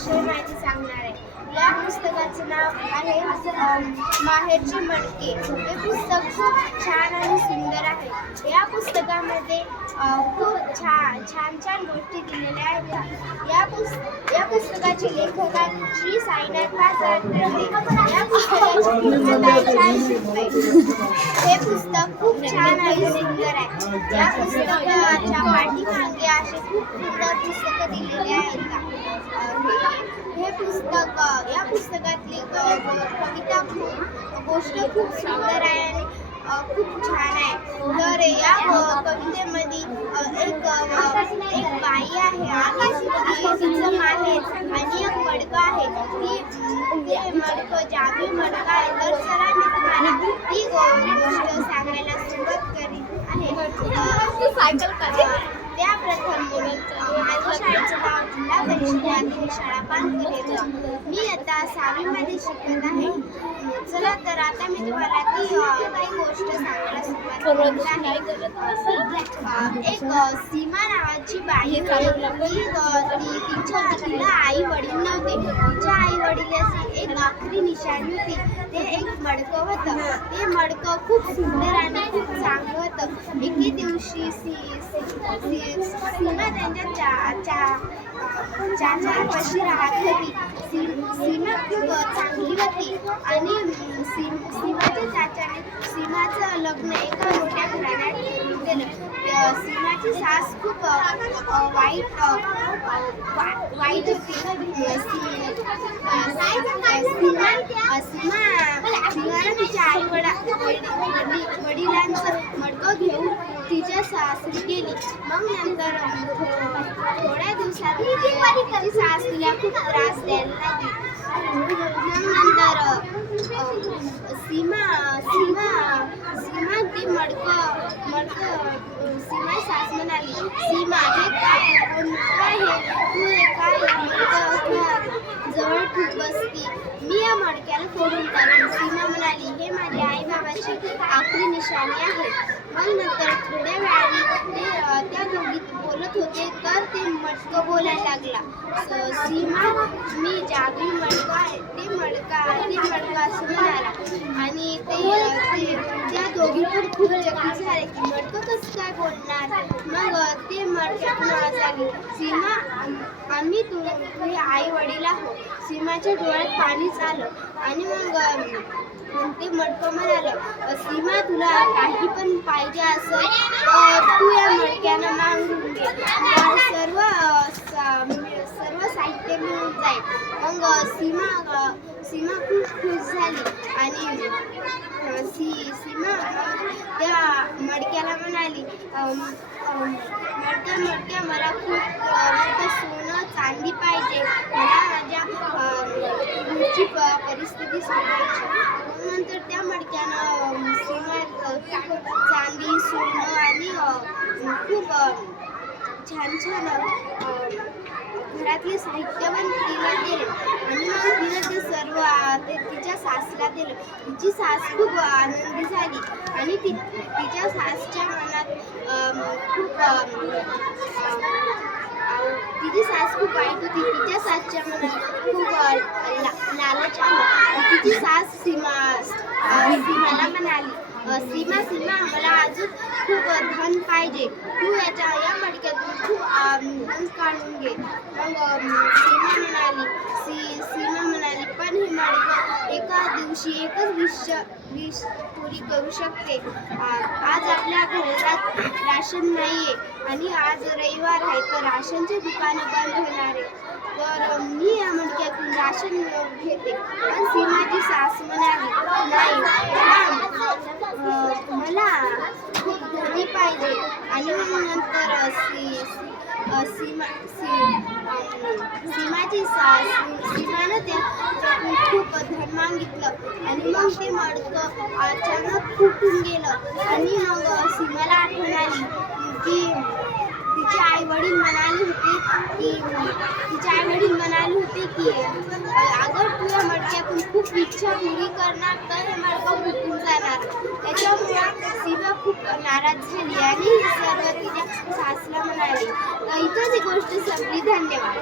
विषयी माहिती सांगणार आहे. या पुस्तकाचं नाव आहे माहेरचे मडके. हे पुस्तक खूप छान आणि सुंदर आहे. या पुस्तकामध्ये खूप छान गोष्टी दिलेल्या आहेत. या पुस्तकाचे लेखक श्री साईनाथ पाचारकर. या पुस्तकाची किंमत आहे 400 रुपये. हे पुस्तक खूप छान आणि सुंदर आहे. या पुस्तकाच्या पाठीमागे असे खूप सुंदर पुस्तकं दिलेले आहेत. या पुस्तकातली कविता गोष्ट खूप सुंदर आहे आणि खूप छान आहे. तर या कवितेमध्ये एक बाई आहे आणि तिचं माहेर आणि एक मडकं आहे. ते मडकं जादुई मडकं आहे. तर चला मी तुम्हाला ती गोष्ट सांगायला सुरुवात करीत आहे. त्याप्रथम माझ्या शाळेचं नाव जिल्हा परिषद प्राथमिक शाळा पानकरेगाव. मी आता 6वीमध्ये शिकत आहे. चला तर आता मी तुम्हाला ती काही गोष्ट सांगायला सुरुवात करत आहे. एक सीमा नावाची बाई तिला आई वडील नव्हते. तिच्या आई वडिलाची एक आखरी निशाणी होती. ते एक मडकं होतं. ते मडकं खूप सुंदर आणि खूप चांगलं होतं. एके दिवशी सीमा त्यांच्या चाचापाशी राहत होती. सीमा खूप चांगली होती आणि सीमाच्या चाचाने सीमाचं लग्न एका मोठ्या घराण्यात करून दिलं. सीमाची सास खूप वाईट होती. सीमानं तिच्या आई वडिलांचं मडकं घेऊन तिच्या सासरी गेली. मग नंतर थोड्या दिवसात तिची सास तिला खूप त्रास द्यायला लागली. मग नंतर सीमा ती मडकं सीमा सास म्हणाली, सीमा हे काय तू हे काय मडकं जवळ ठेवून बसती. मी या मडक्याला फोडून टाकेन. सीमा म्हणाली, हे माझ्या आई बाबाची आखरी निशाणी आहे. मग नंतर थोड्या वेळाने त्या दोघी बोलत होते तर ते मडकं बोलायला लागला. सीमा मी जादुई मडकं आहे ते मडकं असं म्हणाला. आणि त्या दोघी पण खूप चकित झाले की मडकं कसं काय बोलणार. मग ते मडक्यातून आवाज आली, सीमा आम्ही तुझे आई वडील आहोत. सीमाच्या डोळ्यात पाणीच आलं आणि मग ते मडकं म्हणालं, सीमा तुला काही पण पाहिजे असेल तर तू या मडक्यानं मागून घे. सर्व साहित्य मिळून जाईल. मग सीमा खूप खुश झाली आणि सीमा त्या मडक्याला म्हणाली, मडक्या मला खूप सोनं चांदी पाहिजे. मला माझ्या घरची परिस्थिती सुधारायची. नंतर त्या मडक्यानं सीमा चांदी सोनं आणि खूप छान घरातले साहित्य पण तिला दिले आणि मग तिनं ते सर्व तिच्या सासला दिलं. तिची सास खूप आनंदी झाली आणि तिच्या सासच्या मनात तिची सास खूप वाईट होती. तिच्या सासच्या मनात खूप लालच आलं. तिची सास सीमाला म्हणाली, सीमा मला अजून खूप धन पाहिजे. तू या मडक्यातून खूप धन काढून घे. मग सीमा म्हणाली, पण हे मडकं एका दिवशी एकच विष पुरी करू शकते. आज आपल्या घरात राशन नाहीये आणि आज रविवार आहे तर राशनचे दुकानं बंद होणार आहे. तर मी या मडक्यातून राशन घेते. पण सीमाची सास म्हणाली, नाही मला खूप धनी पाहिजे. आणि मग नंतर सीमानं त्यातून खूप धन मागितलं आणि मग ते मडकं अचानक फुटून गेलं. आणि मग सीमाला आठवण आली की तिचे आई वडील म्हणाले होते की अगर तू या मडक्यातून खूप इच्छा पुरी करणार तर हे मडकं फुटून जाणार. त्याच्यामुळे सीमा खूप नाराज झाली आणि सर्व तिच्या सासला म्हणाली. इथंच ही गोष्ट संपली. धन्यवाद.